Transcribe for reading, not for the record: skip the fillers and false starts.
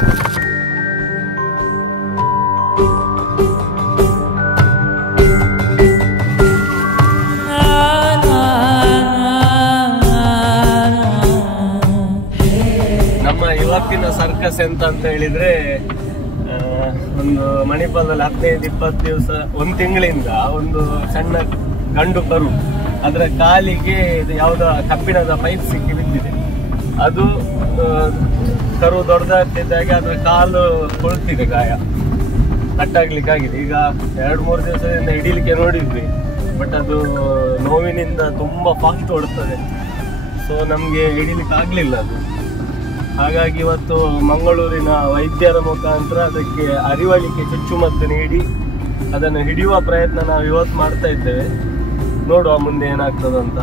ನಮ್ಮ ಇವತ್ತಿನ ಸರ್ಕಸ್ ಎಂತ ಅಂತ ಹೇಳಿದ್ರೆ, ಒಂದು ಮಣಿಪಾಲದಲ್ಲಿ 15-20 ದಿವಸ, ಒಂದು ತಿಂಗಳಿಂದ ಒಂದು ಸಣ್ಣ ಗಂಡು ಕರು, ಅದರ ಕಾಲಿಗೆ ಯಾವುದೋ ಕಬ್ಬಿಣದ ಪೈಪ್ ಸಿಕ್ಕಿ ಬಿದ್ದಿದೆ. ಅದು ಕರು ದೊಡ್ಡದಾಗ್ತಿದ್ದಾಗೆ ಅದರ ಕಾಲು ಕೊಳ್ತಿದೆ, ಗಾಯ ಕಟ್ಟಾಗ್ಲಿಕ್ಕಾಗಿದೆ. ಈಗ 2-3 ದಿವಸದಿಂದ ಹಿಡಿಲಿಕ್ಕೆ ನೋಡಿದ್ವಿ, ಬಟ್ ಅದು ನೋವಿನಿಂದ ತುಂಬಾ ಫಾಸ್ಟ್ ಓಡುತ್ತದೆ. ಸೊ ನಮಗೆ ಹಿಡಿಲಿಕ್ಕೆ ಆಗ್ಲಿಲ್ಲ ಅದು. ಹಾಗಾಗಿ ಇವತ್ತು ಮಂಗಳೂರಿನ ವೈದ್ಯರ ಮುಖಾಂತರ ಅದಕ್ಕೆ ಅರಿವಳಿಕೆ ಚುಚ್ಚುಮದ್ದು ನೀಡಿ ಅದನ್ನು ಹಿಡಿಯುವ ಪ್ರಯತ್ನ ನಾವು ಇವತ್ತು ಮಾಡ್ತಾ ಇದ್ದೇವೆ. ನೋಡುವ ಮುಂದೆ ಏನಾಗ್ತದಂತ.